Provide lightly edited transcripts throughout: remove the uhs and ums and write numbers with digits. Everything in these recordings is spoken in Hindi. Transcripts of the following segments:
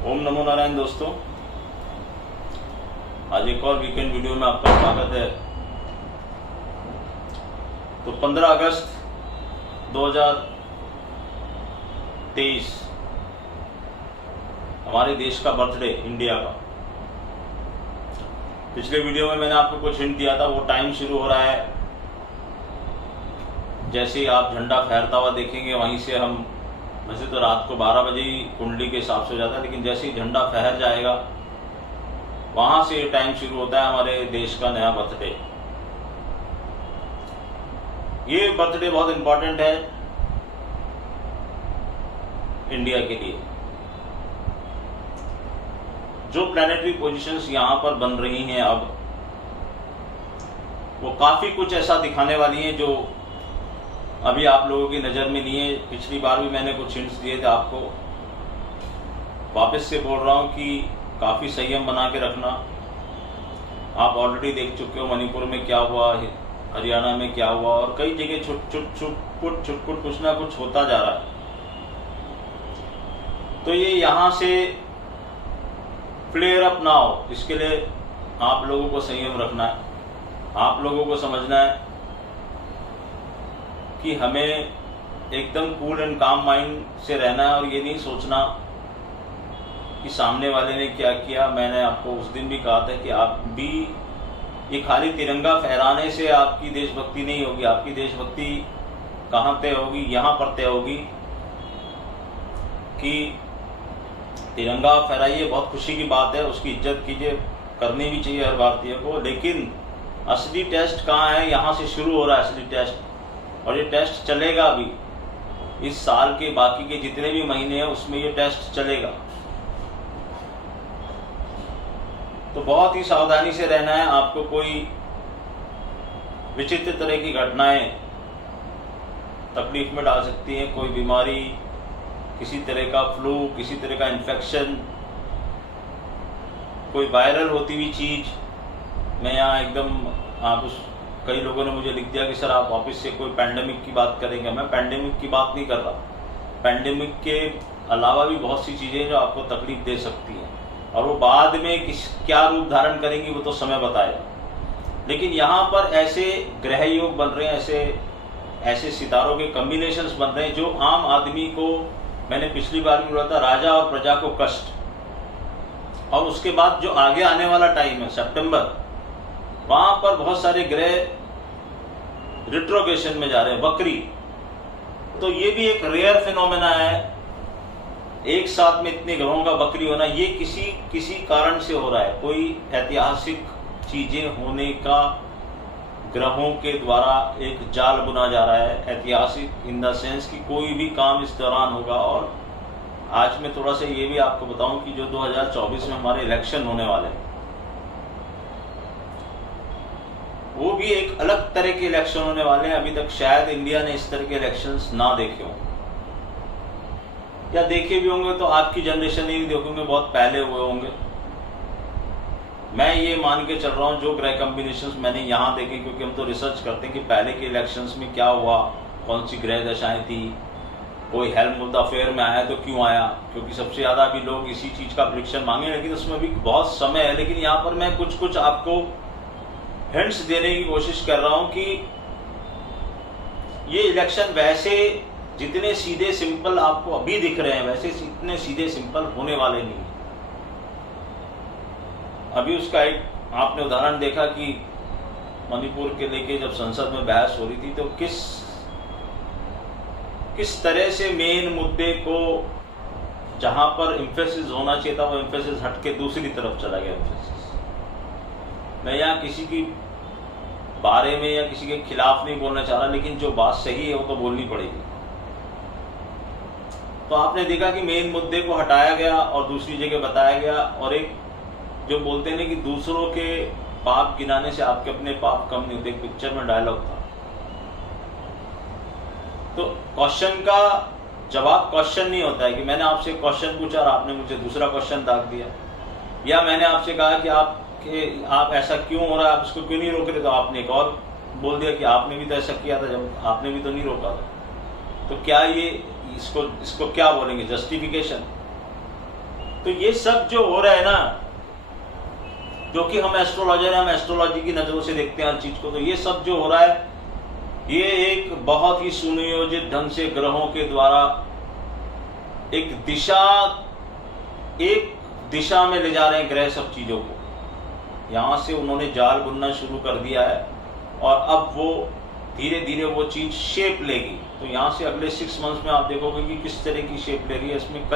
ओम नमो नारायण दोस्तों, आज एक और वीकेंड वीडियो में आपका स्वागत है। तो 15 अगस्त 2023 हमारे देश का बर्थडे, इंडिया का। पिछले वीडियो में मैंने आपको कुछ हिंट दिया था, वो टाइम शुरू हो रहा है। जैसे ही आप झंडा फहरता हुआ देखेंगे, वहीं से हम, वैसे तो रात को 12 बजे ही कुंडली के हिसाब से हो जाता है, लेकिन जैसे ही झंडा फहर जाएगा वहां से टाइम शुरू होता है हमारे देश का नया बर्थडे। ये बर्थडे बहुत इंपॉर्टेंट है इंडिया के लिए। जो प्लैनेटरी पोजीशंस यहां पर बन रही हैं अब, वो काफी कुछ ऐसा दिखाने वाली हैं जो अभी आप लोगों की नज़र में नहीं है। पिछली बार भी मैंने कुछ हिंट्स दिए थे आपको, वापस से बोल रहा हूं कि काफ़ी संयम बना के रखना। आप ऑलरेडी देख चुके हो मणिपुर में क्या हुआ, हरियाणा में क्या हुआ, और कई जगह छुटपुट कुछ ना कुछ होता जा रहा है। तो ये यहाँ से फ्लेयर अप ना हो, इसके लिए आप लोगों को संयम रखना है। आप लोगों को समझना है कि हमें एकदम कूल एंड काम माइंड से रहना है, और ये नहीं सोचना कि सामने वाले ने क्या किया। मैंने आपको उस दिन भी कहा था कि आप भी, ये खाली तिरंगा फहराने से आपकी देशभक्ति नहीं होगी। आपकी देशभक्ति कहाँ तय होगी? यहाँ पर तय होगी कि तिरंगा फहराइए, बहुत खुशी की बात है, उसकी इज्जत कीजिए, करनी भी चाहिए हर भारतीय को। लेकिन असली टेस्ट कहाँ है? यहाँ से शुरू हो रहा है असली टेस्ट, और ये टेस्ट चलेगा भी। इस साल के बाकी के जितने भी महीने हैं उसमें ये टेस्ट चलेगा। तो बहुत ही सावधानी से रहना है आपको। कोई विचित्र तरह की घटनाएं तकलीफ में डाल सकती हैं। कोई बीमारी, किसी तरह का फ्लू, किसी तरह का इन्फेक्शन, कोई वायरल होती हुई चीज। मैं यहाँ एकदम, आप उस, कई लोगों ने मुझे लिख दिया कि सर आप ऑफिस से कोई पैंडेमिक की बात करेंगे। मैं पैंडेमिक की बात नहीं कर रहा। पैंडेमिक के अलावा भी बहुत सी चीजें जो आपको तकलीफ दे सकती हैं, और वो बाद में क्या रूप धारण करेंगी वो तो समय बताएगा। लेकिन यहाँ पर ऐसे ग्रह योग बन रहे हैं, ऐसे सितारों के कॉम्बिनेशंस बन रहे हैं जो आम आदमी को, मैंने पिछली बार भी बोला था, राजा और प्रजा को कष्ट। और उसके बाद जो आगे आने वाला टाइम है, सितंबर, वहां पर बहुत सारे ग्रह रिट्रोगेशन में जा रहे हैं, वक्री। तो ये भी एक रेयर फिनोमेना है, एक साथ में इतने ग्रहों का वक्री होना। ये किसी कारण से हो रहा है। कोई ऐतिहासिक चीजें होने का ग्रहों के द्वारा एक जाल बुना जा रहा है। ऐतिहासिक इन द सेंस कि कोई भी काम इस दौरान होगा। और आज मैं थोड़ा सा ये भी आपको बताऊं कि जो 2024 में हमारे इलेक्शन होने वाले हैं, वो भी एक अलग तरह के इलेक्शन होने वाले हैं। अभी तक शायद इंडिया ने इस तरह के इलेक्शंस ना देखे हों, या देखे भी होंगे तो आपकी जनरेशन ही देखोगे, बहुत पहले हुए होंगे। मैं ये मान के चल रहा हूँ जो ग्रह कॉम्बिनेशंस मैंने यहाँ देखे, क्योंकि हम तो रिसर्च करते हैं कि पहले के इलेक्शंस में क्या हुआ, कौन सी ग्रह दशाएं थी, कोई हेल्महोल्ट्ज अफेयर में आया तो क्यों आया, क्योंकि सबसे ज्यादा अभी लोग इसी चीज का प्रेडिक्शन मांगे। लेकिन उसमें भी बहुत समय है। लेकिन यहाँ पर मैं कुछ आपको हिंट्स देने की कोशिश कर रहा हूं कि ये इलेक्शन वैसे जितने सीधे सिंपल आपको अभी दिख रहे हैं, वैसे इतने सीधे सिंपल होने वाले नहीं। अभी उसका एक आपने उदाहरण देखा कि मणिपुर के लेके जब संसद में बहस हो रही थी, तो किस तरह से मेन मुद्दे को, जहां पर एम्फेसिस होना चाहिए था, वो एम्फेसिस हट के दूसरी तरफ चला गया एम्फेसिस। मैं यहाँ किसी की बारे में या किसी के खिलाफ नहीं बोलना चाह रहा, लेकिन जो बात सही है वो तो बोलनी पड़ेगी। तो आपने देखा कि मेन मुद्दे को हटाया गया और दूसरी जगह बताया गया। और एक जो बोलते हैं कि दूसरों के पाप गिनाने से आपके अपने पाप कम नहीं होते, एक पिक्चर में डायलॉग था। तो क्वेश्चन का जवाब क्वेश्चन नहीं होता है कि मैंने आपसे क्वेश्चन पूछा और आपने मुझे दूसरा क्वेश्चन दाग दिया, या मैंने आपसे कहा कि आप ऐसा क्यों हो रहा है, आप इसको क्यों नहीं रोक रहे, तो आपने एक और बोल दिया कि आपने भी तो ऐसा किया था जब आपने भी तो नहीं रोका था। तो क्या ये इसको क्या बोलेंगे, जस्टिफिकेशन? तो ये सब जो हो रहा है ना, जो कि हम एस्ट्रोलॉजर हैं, हम एस्ट्रोलॉजी की नजरों से देखते हैं हर चीज को, तो ये सब जो हो रहा है ये एक बहुत ही सुनियोजित ढंग से ग्रहों के द्वारा एक दिशा में ले जा रहे हैं ग्रह सब चीजों को। यहां से उन्होंने जाल बुनना शुरू कर दिया है और अब वो धीरे धीरे वो चीज शेप लेगी। तो यहां से अगले 6 मंथ्स में आप देखोगे कि किस तरह की शेप ले रही है। इसमें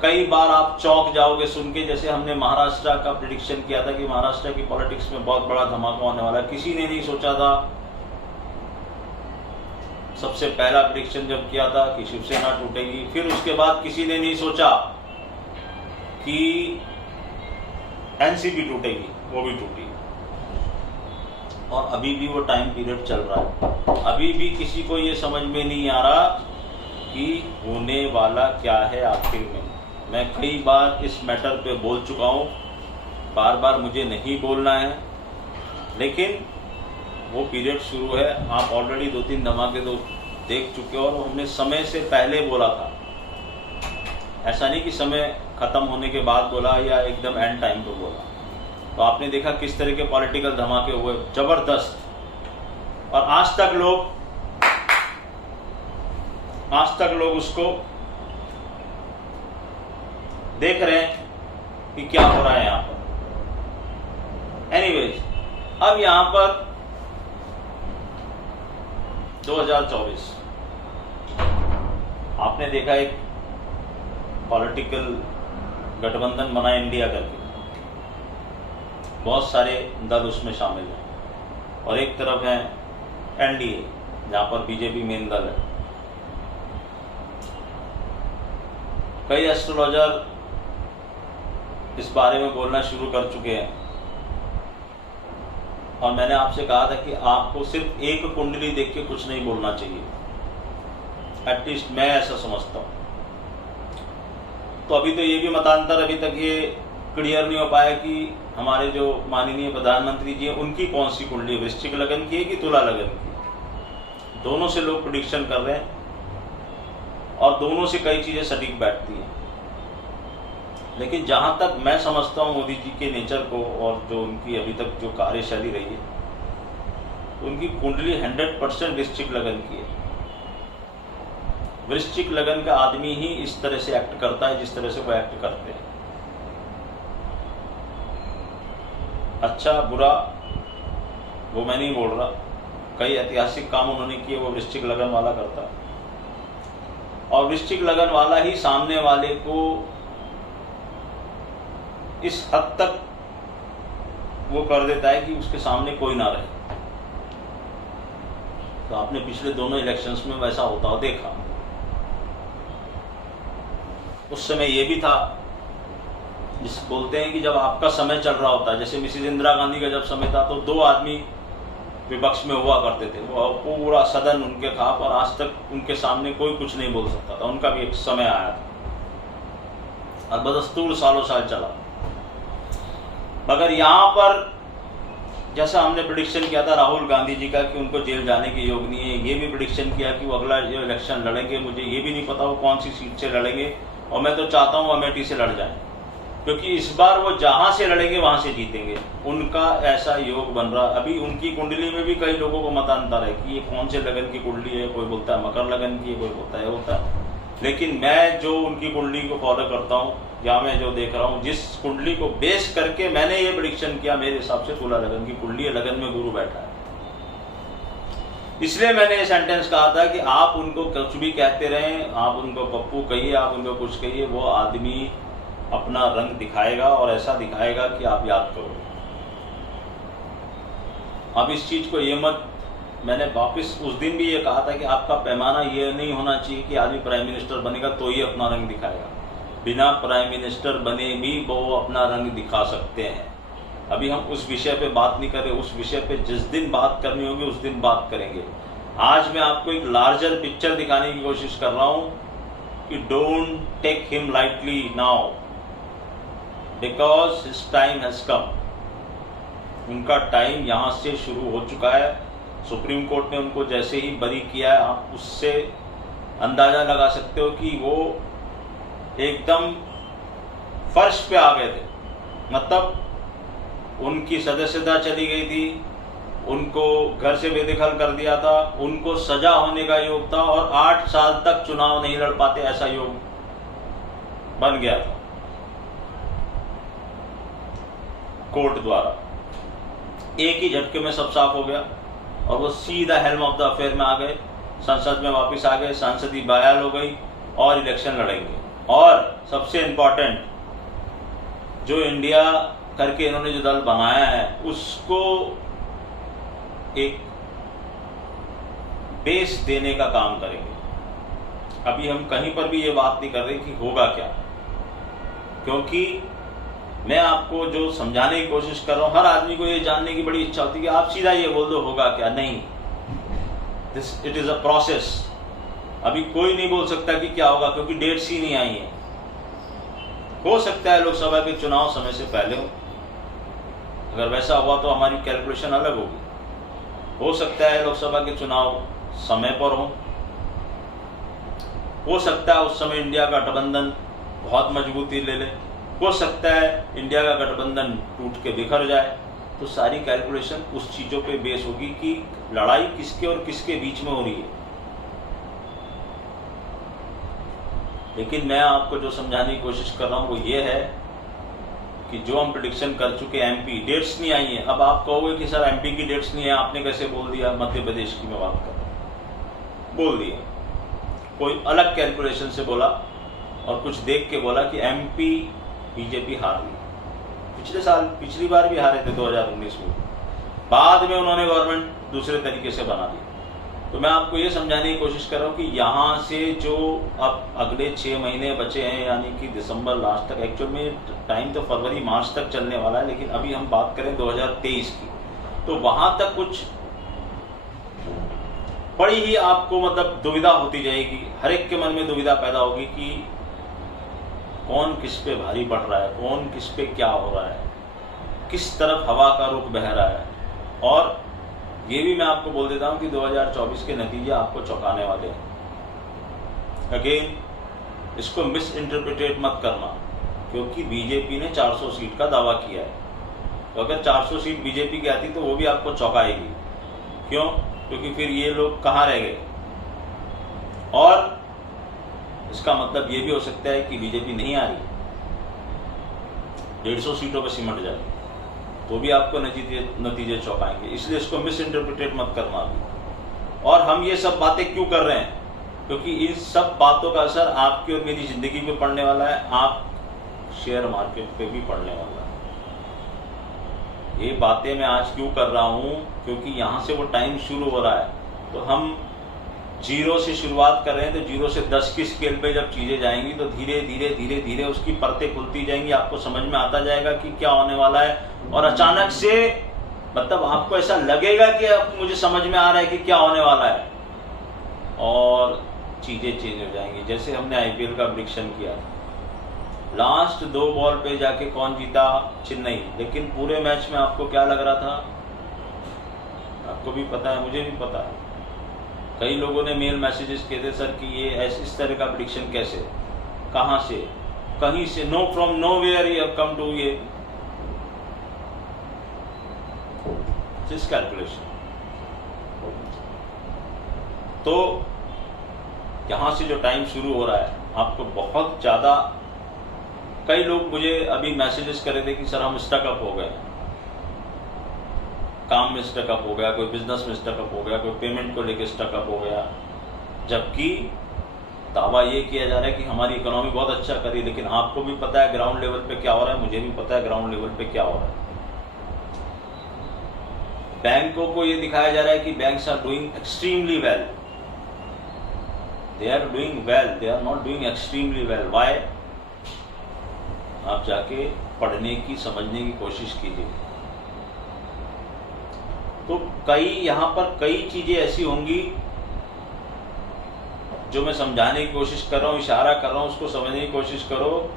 कई बार आप चौंक जाओगे सुन के, जैसे हमने महाराष्ट्र का प्रेडिक्शन किया था कि महाराष्ट्र की पॉलिटिक्स में बहुत बड़ा धमाका होने वाला है। किसी ने नहीं सोचा था, सबसे पहला प्रेडिक्शन जब किया था कि शिवसेना टूटेगी, फिर उसके बाद किसी ने नहीं सोचा कि एनसीपी टूटेगी, वो भी टूटी। और अभी भी वो टाइम पीरियड चल रहा है। अभी भी किसी को ये समझ में नहीं आ रहा कि होने वाला क्या है आखिर में। मैं कई बार इस मैटर पे बोल चुका हूँ, बार बार मुझे नहीं बोलना है, लेकिन वो पीरियड शुरू है। आप ऑलरेडी 2-3 धमाके तो देख चुके हो और हमने समय से पहले बोला था। ऐसा नहीं कि समय खत्म होने के बाद बोला या एकदम एंड टाइम पे बोला। तो आपने देखा किस तरह के पॉलिटिकल धमाके हुए, जबरदस्त। और आज तक लोग उसको देख रहे हैं कि क्या हो रहा है यहां पर। एनीवेज, अब यहां पर 2024 आपने देखा एक पॉलिटिकल गठबंधन बना इंडिया करके, बहुत सारे दल उसमें शामिल हैं और एक तरफ है एनडीए जहां पर बीजेपी मेन दल है। कई एस्ट्रोलॉजर इस बारे में बोलना शुरू कर चुके हैं और मैंने आपसे कहा था कि आपको सिर्फ एक कुंडली देख के कुछ नहीं बोलना चाहिए, एटलीस्ट मैं ऐसा समझता हूं। तो अभी तो ये भी मतांतर अभी तक ये क्लियर नहीं हो पाया कि हमारे जो माननीय प्रधानमंत्री जी हैं उनकी कौन सी कुंडली, वृश्चिक लगन की है कि तुला लगन की। दोनों से लोग प्रेडिक्शन कर रहे हैं और दोनों से कई चीजें सटीक बैठती हैं। लेकिन जहां तक मैं समझता हूं मोदी जी के नेचर को और जो उनकी अभी तक जो कार्यशैली रही है, उनकी कुंडली 100% वृश्चिक लगन की है। वृश्चिक लगन का आदमी ही इस तरह से एक्ट करता है जिस तरह से वो एक्ट करते हैं। अच्छा बुरा वो मैं नहीं बोल रहा, कई ऐतिहासिक काम उन्होंने किए वो वृश्चिक लगन वाला करता है। और वृश्चिक लगन वाला ही सामने वाले को इस हद तक वो कर देता है कि उसके सामने कोई ना रहे। तो आपने पिछले दोनों इलेक्शंस में वैसा होता हुआ देखा। उस समय ये भी था, जिस बोलते हैं कि जब आपका समय चल रहा होता है, जैसे मिसेस इंदिरा गांधी का जब समय था तो 2 आदमी विपक्ष में हुआ करते थे, वो पूरा सदन उनके खिलाफ, और आज तक उनके सामने कोई कुछ नहीं बोल सकता था। उनका भी एक समय आया था और बदस्तूर सालों साल चला। मगर यहां पर जैसा हमने प्रेडिक्शन किया था राहुल गांधी जी का कि उनको जेल जाने के योग नहीं है, ये भी प्रेडिक्शन किया कि वो अगला जो इलेक्शन लड़ेंगे, मुझे ये भी नहीं पता वो कौन सी सीट से लड़ेंगे, और मैं तो चाहता हूं अमेठी से लड़ जाए, क्योंकि इस बार वो जहां से लड़ेंगे वहां से जीतेंगे। उनका ऐसा योग बन रहा। अभी उनकी कुंडली में भी कई लोगों को मतांतर है कि ये कौन से लगन की कुंडली है, कोई बोलता है मकर लगन की है, कोई बोलता है होता है। लेकिन मैं जो उनकी कुंडली को फॉलो करता हूं या मैं जो देख रहा हूं, जिस कुंडली को बेस करके मैंने ये प्रेडिक्शन किया, मेरे हिसाब से तुला लगन की कुंडली है, लगन में गुरु बैठा है। इसलिए मैंने ये सेंटेंस कहा था कि आप उनको कुछ भी कहते रहें, आप उनको पप्पू कहिए, आप उनको कुछ कहिए, वो आदमी अपना रंग दिखाएगा और ऐसा दिखाएगा कि आप याद करोगे। अब इस चीज को ये मत, मैंने वापिस उस दिन भी ये कहा था कि आपका पैमाना ये नहीं होना चाहिए कि आदमी प्राइम मिनिस्टर बनेगा तो ही अपना रंग दिखाएगा। बिना प्राइम मिनिस्टर बने भी वो अपना रंग दिखा सकते हैं। अभी हम उस विषय पे बात नहीं कर रहे, उस विषय पे जिस दिन बात करनी होगी उस दिन बात करेंगे। आज मैं आपको एक लार्जर पिक्चर दिखाने की कोशिश कर रहा हूं कि don't take him lightly now, because his time has come. उनका टाइम यहां से शुरू हो चुका है। सुप्रीम कोर्ट ने उनको जैसे ही बरी किया है, आप उससे अंदाजा लगा सकते हो कि वो एकदम फर्श पे आ गए थे, मतलब उनकी सदस्यता चली गई थी, उनको घर से बेदखल कर दिया था, उनको सजा होने का योग था और 8 साल तक चुनाव नहीं लड़ पाते ऐसा योग बन गया था कोर्ट द्वारा। एक ही झटके में सब साफ हो गया और वो सीधा हेल्म ऑफ द अफेयर में आ गए, संसद में वापस आ गए, सांसदी बहाल हो गई और इलेक्शन लड़ेंगे। और सबसे इंपॉर्टेंट, जो इंडिया करके इन्होंने जो दल बनाया है उसको एक बेस देने का काम करेंगे। अभी हम कहीं पर भी ये बात नहीं कर रहे कि होगा क्या, क्योंकि मैं आपको जो समझाने की कोशिश कर रहा हूं, हर आदमी को ये जानने की बड़ी इच्छा होती है कि आप सीधा ये बोल दो होगा क्या। नहीं, इट इज अ प्रोसेस। अभी कोई नहीं बोल सकता कि क्या होगा, क्योंकि डेट्स ही नहीं आई है। हो सकता है लोकसभा के चुनाव समय से पहले हो, अगर वैसा हुआ तो हमारी कैलकुलेशन अलग होगी। हो सकता है लोकसभा के चुनाव समय पर हो सकता है उस समय इंडिया का गठबंधन बहुत मजबूती ले ले, हो सकता है इंडिया का गठबंधन टूट के बिखर जाए। तो सारी कैलकुलेशन उस चीजों पे बेस होगी कि लड़ाई किसके और किसके बीच में हो रही है। लेकिन मैं आपको जो समझाने की कोशिश कर रहा हूं वो ये है कि जो हम प्रेडिक्शन कर चुके एमपी, डेट्स नहीं आई है। अब आप कहोगे कि सर एमपी की डेट्स नहीं है, आपने कैसे बोल दिया? मध्य प्रदेश की मैं बात कर रहा हूं, बोल दिया। कोई अलग कैलकुलेशन से बोला और कुछ देख के बोला कि एमपी बीजेपी हार गई। पिछले साल, पिछली बार भी हारे थे 2019 में, बाद में उन्होंने गवर्नमेंट दूसरे तरीके से बना दी। तो मैं आपको ये समझाने की कोशिश कर रहा हूँ कि यहाँ से जो अब अगले 6 महीने बचे हैं, यानी कि दिसंबर लास्ट तक, एक्चुअल में टाइम तो फरवरी मार्च तक चलने वाला है, लेकिन अभी हम बात करें 2023 की, तो वहां तक कुछ बड़ी ही आपको मतलब दुविधा होती जाएगी। हर एक के मन में दुविधा पैदा होगी कि कौन किस पे भारी पड़ रहा है, कौन किस पे क्या हो रहा है, किस तरफ हवा का रुख बह रहा है। और ये भी मैं आपको बोल देता हूं कि 2024 के नतीजे आपको चौंकाने वाले हैं। अगेन, इसको मिस इंटरप्रिटेट मत करना, क्योंकि बीजेपी ने 400 सीट का दावा किया है। तो अगर 400 सीट बीजेपी की आती तो वो भी आपको चौंकाएगी। क्यों? क्योंकि फिर ये लोग कहाँ रह गए। और इसका मतलब ये भी हो सकता है कि बीजेपी नहीं आ रही, 150 सीटों पर सिमट जाए, तो भी आपको नतीजे चौंकाएंगे। इसलिए इसको मिस इंटरप्रिटेट मत करना अभी। और हम ये सब बातें क्यों कर रहे हैं? क्योंकि इन सब बातों का असर आपकी और मेरी जिंदगी पे पड़ने वाला है, आप शेयर मार्केट पे भी पड़ने वाला है। ये बातें मैं आज क्यों कर रहा हूं? क्योंकि यहां से वो टाइम शुरू हो रहा है। तो हम 0 से शुरुआत कर रहे हैं, तो 0 से 10 की स्केल पे जब चीजें जाएंगी तो धीरे धीरे धीरे धीरे उसकी परतें खुलती जाएंगी, आपको समझ में आता जाएगा कि क्या होने वाला है। और अचानक से मतलब आपको ऐसा लगेगा कि अब मुझे समझ में आ रहा है कि क्या होने वाला है, और चीजें चेंज हो जाएंगी। जैसे हमने आईपीएल का प्रेडिक्शन किया था, लास्ट 2 बॉल पे जाके कौन जीता? चेन्नई। लेकिन पूरे मैच में आपको क्या लग रहा था? आपको भी पता है, मुझे भी पता है। कई लोगों ने मेल मैसेजेस किए थे, सर कि ये इस तरह का प्रेडिक्शन कैसे, कहां से, कहीं से, no from nowhere you have come to ये दिस कैलकुलेशन। तो यहां से जो टाइम शुरू हो रहा है, आपको बहुत ज्यादा, कई लोग मुझे अभी मैसेजेस कर रहे थे कि सर हम स्टकअप हो गए, काम में स्टकअप हो गया, कोई बिजनेस में स्टकअप हो गया, कोई पेमेंट को लेकर स्टकअप हो गया। जबकि दावा ये किया जा रहा है कि हमारी इकोनॉमी बहुत अच्छा करी, लेकिन आपको भी पता है ग्राउंड लेवल पे क्या हो रहा है, मुझे भी पता है ग्राउंड लेवल पे क्या हो रहा है। बैंकों को ये दिखाया जा रहा है कि banks are doing extremely well, they are doing well, they are not doing extremely well. Why? आप जाके पढ़ने की, समझने की कोशिश कीजिए। तो यहाँ पर कई चीजें ऐसी होंगी जो मैं समझाने की कोशिश कर रहा हूं, इशारा कर रहा हूं, उसको समझने की कोशिश करो,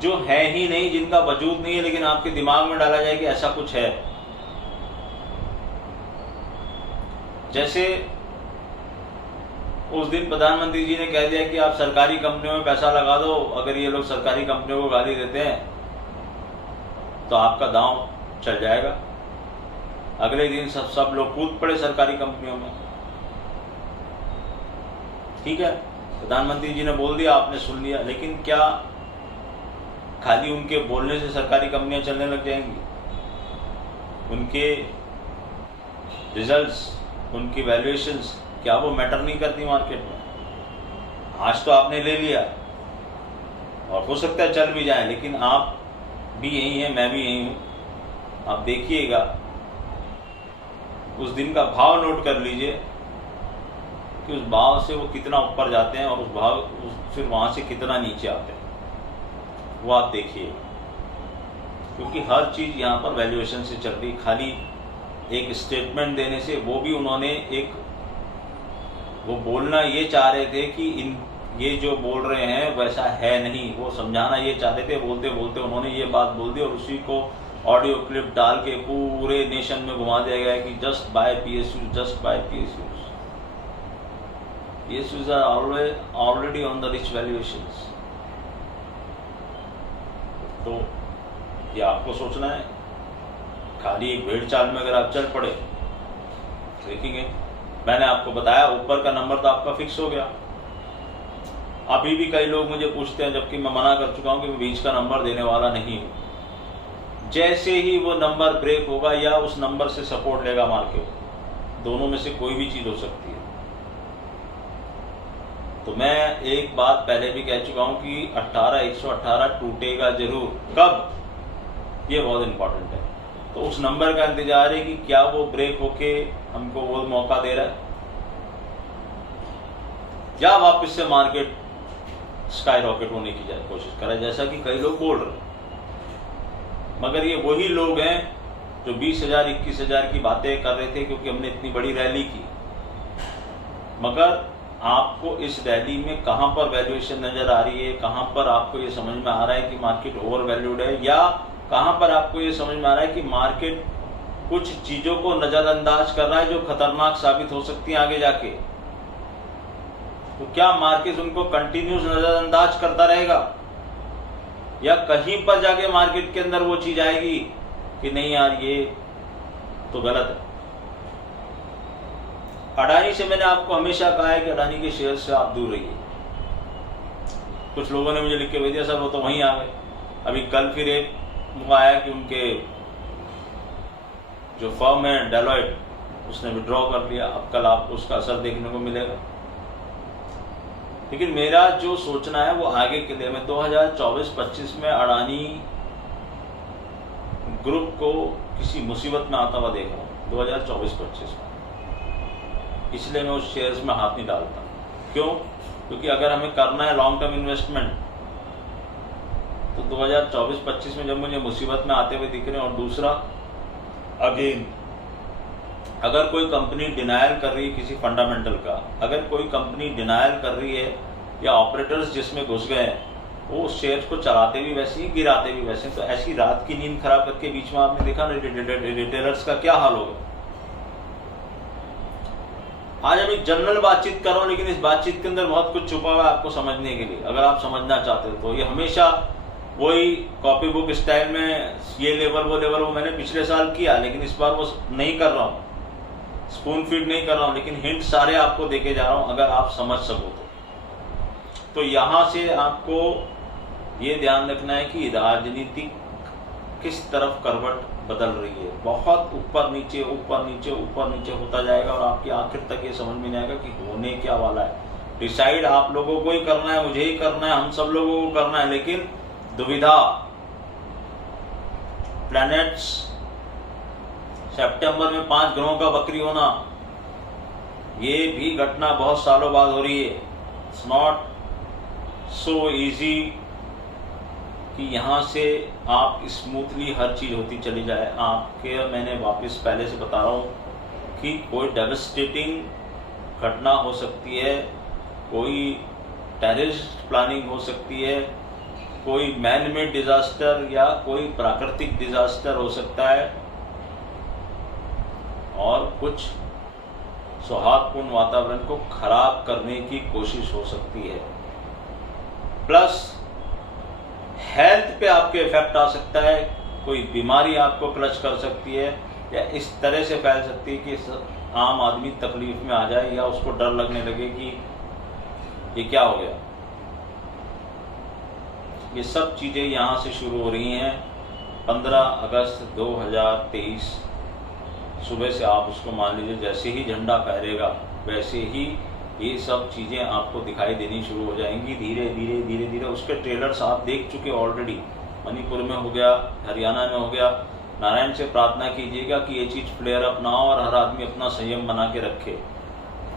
जो है ही नहीं, जिनका वजूद नहीं है, लेकिन आपके दिमाग में डाला जाए कि ऐसा कुछ है। जैसे उस दिन प्रधानमंत्री जी ने कह दिया कि आप सरकारी कंपनियों में पैसा लगा दो, अगर ये लोग सरकारी कंपनियों को गाली देते हैं तो आपका दांव चल जाएगा। अगले दिन सब लोग कूद पड़े सरकारी कंपनियों में। ठीक है, प्रधानमंत्री जी ने बोल दिया, आपने सुन लिया, लेकिन क्या खाली उनके बोलने से सरकारी कंपनियां चलने लग जाएंगी? उनके रिजल्ट्स, उनकी वैल्यूएशंस, क्या वो मैटर नहीं करती मार्केट में? आज तो आपने ले लिया और हो सकता है चल भी जाए, लेकिन आप भी यही हैं, मैं भी यही हूं। आप देखिएगा, उस दिन का भाव नोट कर लीजिए कि उस भाव से वो कितना ऊपर जाते हैं और उस भाव फिर वहां से कितना नीचे आते हैं, वो आप देखिए। क्योंकि हर चीज यहाँ पर वैल्यूएशन से चल रही, खाली एक स्टेटमेंट देने से, वो भी उन्होंने वो बोलना ये चाह रहे थे कि ये जो बोल रहे हैं वैसा है नहीं, वो समझाना ये चाहते थे। बोलते बोलते उन्होंने ये बात बोल दी और उसी को ऑडियो क्लिप डाल के पूरे नेशन में घुमा दिया गया कि just buy PSU, just buy PSU। PSUs are already on the rich valuations. तो ये आपको सोचना है, खाली एक भेड़ चाल में अगर आप चल पड़े देखेंगे। मैंने आपको बताया ऊपर का नंबर तो आपका फिक्स हो गया। अभी भी कई लोग मुझे पूछते हैं, जबकि मैं मना कर चुका हूं कि मैं बीच का नंबर देने वाला नहीं हूं। जैसे ही वो नंबर ब्रेक होगा या उस नंबर से सपोर्ट लेगा मार्केट, दोनों में से कोई भी चीज हो सकती है। तो मैं एक बात पहले भी कह चुका हूं कि 18118 टूटेगा जरूर। कब? ये बहुत इंपॉर्टेंट है। तो उस नंबर का इंतजार है कि क्या वो ब्रेक होके हमको वो मौका दे रहा है या वापस से मार्केट स्काई रॉकेट होने की कोशिश कर रहा है, जैसा कि कई लोग बोल रहे हैं। मगर ये वही लोग हैं जो 20,000 21,000 की बातें कर रहे थे क्योंकि हमने इतनी बड़ी रैली की। मगर आपको इस रैली में कहां पर वैल्यूएशन नजर आ रही है, कहां पर आपको ये समझ में आ रहा है कि मार्केट ओवर वैल्यूड है, या कहां पर आपको ये समझ में आ रहा है कि मार्केट कुछ चीजों को नजरअंदाज कर रहा है जो खतरनाक साबित हो सकती है आगे जाके? तो क्या मार्केट उनको कंटिन्यूस नजरअंदाज करता रहेगा या कहीं पर जाके मार्केट के अंदर वो चीज आएगी कि नहीं यार ये तो गलत है? अडानी से मैंने आपको हमेशा कहा है कि अडानी के शेयर से आप दूर रहिए। कुछ लोगों ने मुझे लिख के भेज दिया, सर वो तो वहीं आ गए। अभी कल फिर एक आया कि उनके जो फर्म है डेलॉयट, उसने विड्रॉ कर लिया। अब कल आपको उसका असर देखने को मिलेगा। लेकिन मेरा जो सोचना है वो आगे के लिए, मैं 2024-25 में अडानी ग्रुप को किसी मुसीबत में आता हुआ देख रहा हूँ 2024-25 में। इसलिए मैं उस शेयर्स में हाथ नहीं डालता। क्यों? क्योंकि अगर हमें करना है लॉन्ग टर्म इन्वेस्टमेंट तो 2024-25 में जब मुझे मुसीबत में आते हुए दिख रहे हैं। और दूसरा, अगेन अगर कोई कंपनी डिनायल कर रही है किसी फंडामेंटल का, अगर कोई कंपनी डिनायल कर रही है या ऑपरेटर्स जिसमें घुस गए हैं वो उस शेयर को चलाते भी वैसे ही, गिराते भी वैसे, तो ऐसी रात की नींद खराब करके बीच में आपने देखा रिटेलर्स का क्या हाल होगा। आज हम एक जनरल बातचीत कर रहा हूं, लेकिन इस बातचीत के अंदर बहुत कुछ छुपा हुआ है आपको समझने के लिए। अगर आप समझना चाहते हो तो ये हमेशा वही कॉपी बुक स्टाइल में ये लेवल वो लेवल, वो मैंने पिछले साल किया, लेकिन इस बार वो नहीं कर रहा हूं, स्पून फीड नहीं कर रहा हूं, लेकिन हिंट सारे आपको देके जा रहा हूं अगर आप समझ सको तो यहां से आपको ये ध्यान रखना है कि राजनीति किस तरफ करवट बदल रही है। बहुत ऊपर नीचे ऊपर नीचे ऊपर नीचे होता जाएगा और आपकी आखिर तक ये समझ में नहीं आएगा कि होने क्या वाला है। डिसाइड आप लोगों को ही करना है, मुझे ही करना है, हम सब लोगों को करना है। लेकिन दुविधा, प्लैनेट्स, सितंबर में 5 ग्रहों का वक्री होना, ये भी घटना बहुत सालों बाद हो रही है। इट्स नॉट सो इजी कि यहाँ से आप स्मूथली हर चीज होती चली जाए। आपके मैंने वापस पहले से बता रहा हूँ कि कोई डेवस्टेटिंग घटना हो सकती है, कोई टेररिस्ट प्लानिंग हो सकती है, कोई मैन मेड डिजास्टर या कोई प्राकृतिक डिजास्टर हो सकता है, और कुछ सौहार्दपूर्ण वातावरण को खराब करने की कोशिश हो सकती है। प्लस हेल्थ पे आपके इफेक्ट आ सकता है, कोई बीमारी आपको क्लच कर सकती है या इस तरह से फैल सकती है कि आम आदमी तकलीफ में आ जाए या उसको डर लगने लगे कि ये क्या हो गया। ये सब चीजें यहाँ से शुरू हो रही हैं। 15 अगस्त 2023 सुबह से आप उसको मान लीजिए जैसे ही झंडा फहरेगा वैसे ही ये सब चीजें आपको दिखाई देनी शुरू हो जाएंगी धीरे धीरे धीरे धीरे। उसके ट्रेलर्स आप देख चुके ऑलरेडी, मणिपुर में हो गया, हरियाणा में हो गया। नारायण से प्रार्थना कीजिएगा कि ये चीज फ्लेयर अप ना हो और हर आदमी अपना संयम बना के रखे,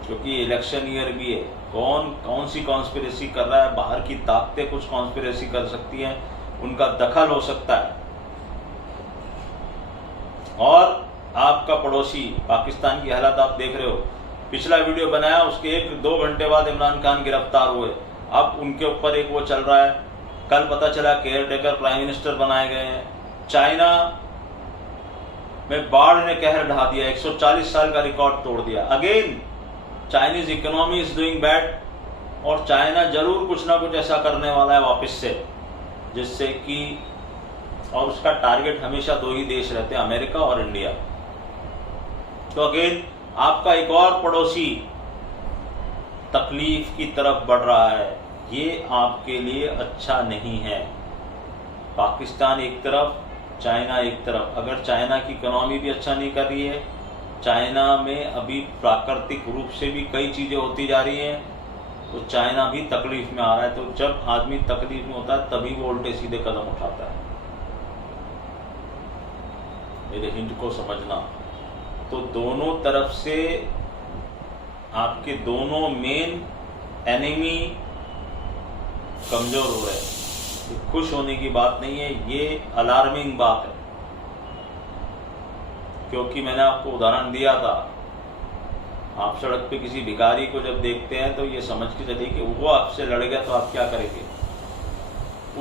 क्योंकि इलेक्शन ईयर भी है। कौन सी कॉन्स्पिरेसी कर रहा है, बाहर की ताकतें कुछ कॉन्स्पिरेसी कर सकती हैं, उनका दखल हो सकता है। और आपका पड़ोसी पाकिस्तान की हालत आप देख रहे हो, पिछला वीडियो बनाया उसके 1-2 घंटे बाद इमरान खान गिरफ्तार हुए। अब उनके ऊपर एक वो चल रहा है, कल पता चला केयर टेकर प्राइम मिनिस्टर बनाए गए हैं। चाइना में बाढ़ ने कहर ढा दिया, 140 साल का रिकॉर्ड तोड़ दिया। Again Chinese economy is doing bad और चाइना जरूर कुछ ना कुछ ऐसा करने वाला है वापस से, जिससे कि और उसका टारगेट हमेशा 2 ही देश रहते हैं, अमेरिका और इंडिया। तो अगेन आपका एक और पड़ोसी तकलीफ की तरफ बढ़ रहा है, ये आपके लिए अच्छा नहीं है। पाकिस्तान एक तरफ, चाइना एक तरफ। अगर चाइना की इकोनॉमी भी अच्छा नहीं कर रही है, चाइना में अभी प्राकृतिक रूप से भी कई चीजें होती जा रही हैं, तो चाइना भी तकलीफ में आ रहा है। तो जब आदमी तकलीफ में होता है तभी वो उल्टे सीधे कदम उठाता है। मेरे हिंट को समझना। तो दोनों तरफ से आपके दोनों मेन एनिमी कमजोर हो रहे हैं। ये खुश होने की बात नहीं है, ये अलार्मिंग बात है। क्योंकि मैंने आपको उदाहरण दिया था, आप सड़क पे किसी भिखारी को जब देखते हैं तो ये समझ के चलिए कि वो आपसे लड़ गया तो आप क्या करेंगे।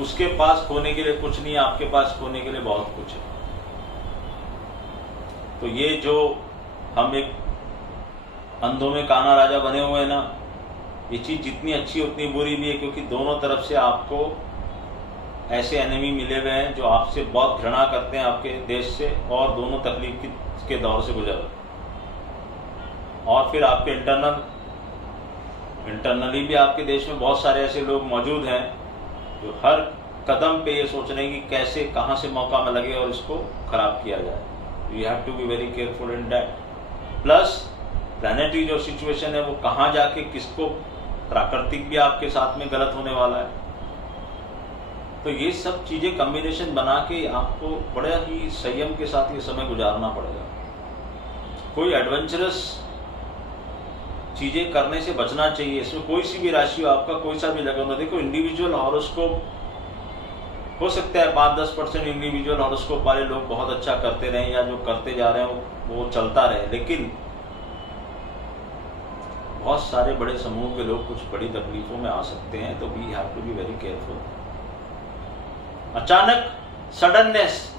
उसके पास खोने के लिए कुछ नहीं है, आपके पास खोने के लिए बहुत कुछ है। तो ये जो हम एक अंधों में काना राजा बने हुए हैं ना, ये चीज जितनी अच्छी उतनी बुरी भी है, क्योंकि दोनों तरफ से आपको ऐसे एनिमी मिले हुए हैं जो आपसे बहुत घृणा करते हैं, आपके देश से, और दोनों तकलीफ के दौर से गुजर। और फिर आपके इंटरनली भी आपके देश में बहुत सारे ऐसे लोग मौजूद हैं जो हर कदम पे ये सोच रहे हैं कि कैसे कहाँ से मौका में लगे और इसको खराब किया जाए। You have to be very careful in that. Plus planetary जो सिचुएशन है वो कहाँ जाके किसको, प्राकृतिक भी आपके साथ में गलत होने वाला है। तो ये सब चीजें कॉम्बिनेशन बना के आपको बड़े ही संयम के साथ ये समय गुजारना पड़ेगा। कोई एडवेंचरस चीजें करने से बचना चाहिए। इसमें कोई सी भी राशि हो, आपका कोई सा भी लगन हो। देखो इंडिविजुअल हॉरोस्कोप हो सकता है 5-10% इंडिविजुअल हॉरोस्कोप वाले लोग बहुत अच्छा करते रहे या जो करते जा रहे हैं वो चलता रहे, लेकिन बहुत सारे बड़े समूह के लोग कुछ बड़ी तकलीफों में आ सकते हैं। तो we have to be very careful. अचानक सडननेस,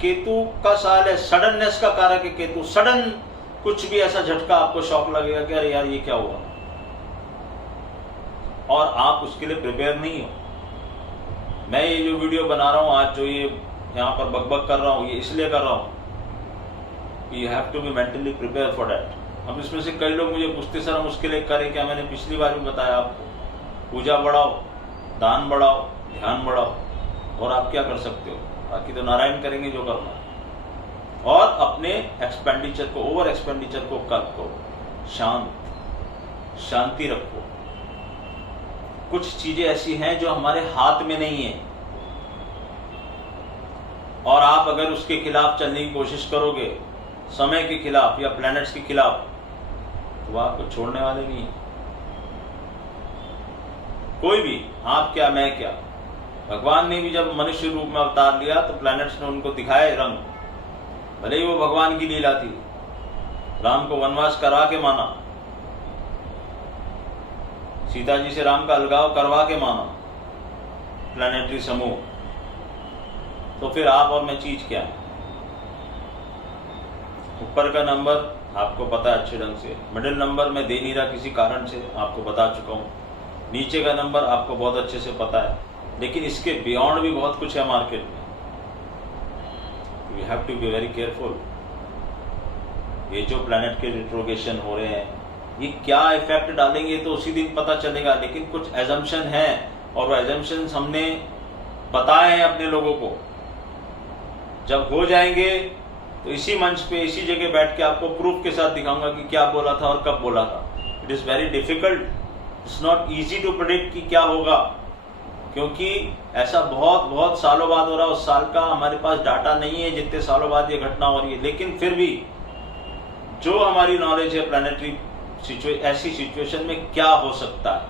केतु का साल है, सडननेस का कारक है केतु। सडन कुछ भी ऐसा झटका आपको शॉक लगेगा कि अरे यार ये क्या हुआ, और आप उसके लिए प्रिपेयर नहीं हो। मैं ये जो वीडियो बना रहा हूं आज, जो ये यहाँ पर बकबक कर रहा हूं, ये इसलिए कर रहा हूं, you have to be mentally prepare for that. अब इसमें से कई लोग मुझे पूछते सर हम उसके लिए करें क्या। मैंने पिछली बार भी बताया आपको, पूजा बढ़ाओ, दान बढ़ाओ, ध्यान बढ़ाओ, और आप क्या कर सकते हो। बाकी तो नारायण करेंगे जो करना है। और अपने एक्सपेंडिचर को, ओवर एक्सपेंडिचर को करो, शांति रखो। कुछ चीजें ऐसी हैं जो हमारे हाथ में नहीं है, और आप अगर उसके खिलाफ चलने की कोशिश करोगे, समय के खिलाफ या प्लैनेट्स के खिलाफ, तो वो आपको छोड़ने वाले नहीं है। कोई भी, आप क्या मैं क्या। भगवान ने भी जब मनुष्य रूप में अवतार लिया तो प्लैनेट्स ने उनको दिखाए रंग, भले ही वो भगवान की लीला थी। राम को वनवास करा के माना, सीता जी से राम का अलगाव करवा के माना प्लैनेटरी समूह। तो फिर आप और मैं चीज क्या है। ऊपर का नंबर आपको पता है अच्छे ढंग से। मिडिल नंबर मैं दे नहीं रहा किसी कारण से, आपको बता चुका हूँ। नीचे का नंबर आपको बहुत अच्छे से पता है, लेकिन इसके बियॉन्ड भी बहुत कुछ है मार्केट में। You have to be very careful. ये जो प्लैनेट के रिट्रोगेशन हो रहे हैं, ये क्या इफेक्ट डालेंगे तो उसी दिन पता चलेगा, लेकिन कुछ एजम्पशन है और वो एजम्पशन हमने बताए हैं अपने लोगों को। जब हो जाएंगे तो इसी मंच पे, इसी जगह बैठ के आपको प्रूफ के साथ दिखाऊंगा कि क्या बोला था और कब बोला था। It is very difficult, it's not easy to predict कि क्या होगा, क्योंकि ऐसा बहुत सालों बाद हो रहा है। उस साल का हमारे पास डाटा नहीं है जितने सालों बाद ये घटना हो रही है, लेकिन फिर भी जो हमारी नॉलेज है प्लैनेटरी ऐसी सिचुएशन में क्या हो सकता है,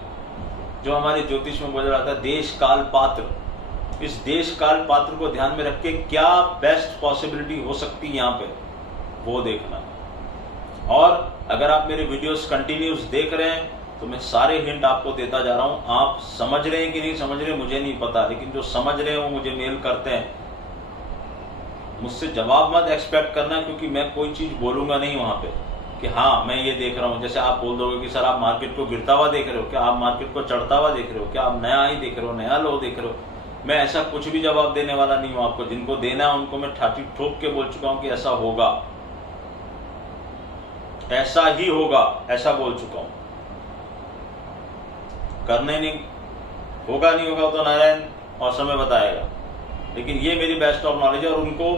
जो हमारे ज्योतिष में बोला जाता है देश काल पात्र, इस देश काल पात्र को ध्यान में रख के क्या बेस्ट पॉसिबिलिटी हो सकती है यहाँ पे, वो देखना। और अगर आप मेरे वीडियोस कंटिन्यूस देख रहे हैं तो मैं सारे हिंट आपको देता जा रहा हूं। आप समझ रहे हैं कि नहीं समझ रहे मुझे नहीं पता, लेकिन जो समझ रहे हैं वो मुझे मेल करते हैं। मुझसे जवाब मत एक्सपेक्ट करना, क्योंकि मैं कोई चीज बोलूंगा नहीं वहां पे कि हाँ मैं ये देख रहा हूँ। जैसे आप बोल दोगे कि सर आप मार्केट को गिरता हुआ देख रहे हो, क्या आप मार्केट को चढ़ता हुआ देख रहे हो, क्या आप नया ही देख रहे हो, नया लो देख रहे हो, मैं ऐसा कुछ भी जवाब देने वाला नहीं हूं आपको। जिनको देना है उनको मैं ठाठी ठोक के बोल चुका हूं कि ऐसा होगा, ऐसा ही होगा, ऐसा बोल चुका हूं। करने नहीं होगा, नहीं होगा तो नारायण और समय बताएगा, लेकिन ये मेरी बेस्ट ऑफ नॉलेज है। और उनको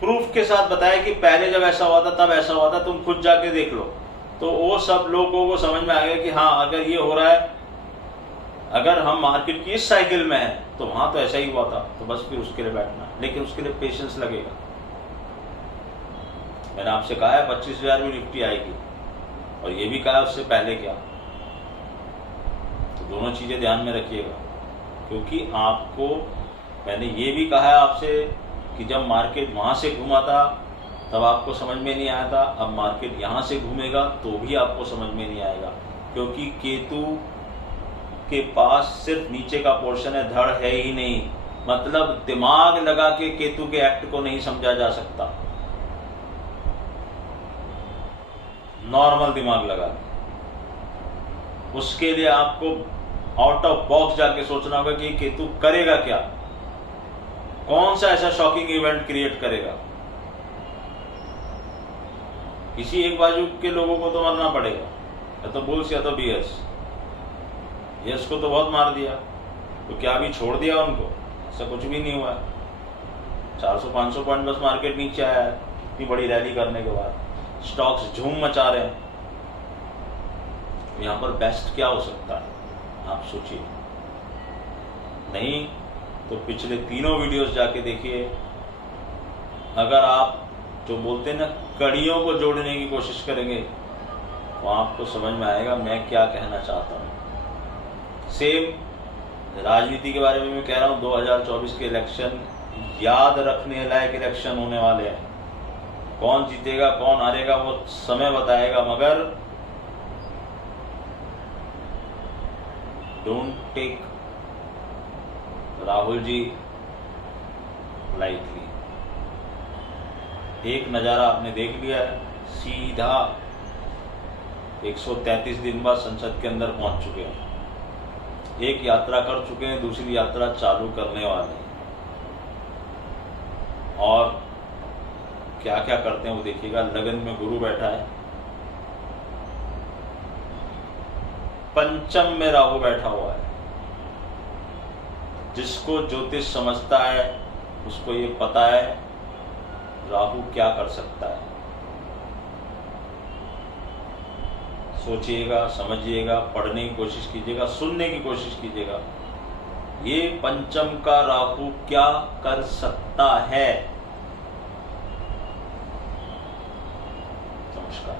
प्रूफ के साथ बताया कि पहले जब ऐसा हुआ था तब ऐसा हुआ था, तुम खुद जाके देख लो, तो वो सब लोगों को समझ में आ गया कि हाँ अगर ये हो रहा है, अगर हम मार्केट की इस साइकिल में है तो वहां तो ऐसा ही हुआ था, तो बस फिर उसके लिए बैठना, लेकिन उसके लिए पेशेंस लगेगा। मैंने आपसे कहा है 25,000 में निफ्टी आएगी, और ये भी कहा उससे पहले क्या, तो दोनों चीजें ध्यान में रखिएगा। क्योंकि आपको मैंने ये भी कहा है आपसे कि जब मार्केट वहां से घूमा था तब आपको समझ में नहीं आया था, अब मार्केट यहां से घूमेगा तो भी आपको समझ में नहीं आएगा, क्योंकि केतु के पास सिर्फ नीचे का पोर्शन है, धड़ है ही नहीं। मतलब दिमाग लगा के केतु के एक्ट को नहीं समझा जा सकता, नॉर्मल दिमाग लगा के। उसके लिए आपको आउट ऑफ बॉक्स जाके सोचना होगा कि केतु करेगा क्या, कौन सा ऐसा शॉकिंग इवेंट क्रिएट करेगा। किसी एक बाजू के लोगों को तो मरना पड़ेगा, या तो बुल्स या तो बीएस। यस को तो बहुत मार दिया, तो क्या अभी छोड़ दिया उनको? ऐसा कुछ भी नहीं हुआ। 400-500 पॉइंट बस मार्केट नीचे आया है इतनी बड़ी रैली करने के बाद। स्टॉक्स झूम मचा रहे हैं। यहाँ पर बेस्ट क्या हो सकता है आप सोचिए। नहीं तो पिछले तीनों वीडियोस जाके देखिए। अगर आप जो बोलते हैं ना कड़ियों को जोड़ने की कोशिश करेंगे तो आपको समझ में आएगा मैं क्या कहना चाहता हूँ। सेम राजनीति के बारे में मैं कह रहा हूँ, 2024 के इलेक्शन याद रखने लायक इलेक्शन होने वाले हैं। कौन जीतेगा कौन हारेगा वो समय बताएगा, मगर don't take Rahul ji lightly. एक नज़ारा आपने देख लिया है, सीधा 133 दिन बाद संसद के अंदर पहुंच चुके हैं। एक यात्रा कर चुके हैं, दूसरी यात्रा चालू करने वाले हैं। और क्या क्या करते हैं वो देखिएगा। लगन में गुरु बैठा है, पंचम में राहु बैठा हुआ है। जिसको ज्योतिष समझता है उसको ये पता है राहु क्या कर सकता है। सोचिएगा, समझिएगा, पढ़ने की कोशिश कीजिएगा, सुनने की कोशिश कीजिएगा। ये पंचम का राहु क्या कर सकता है। नमस्कार।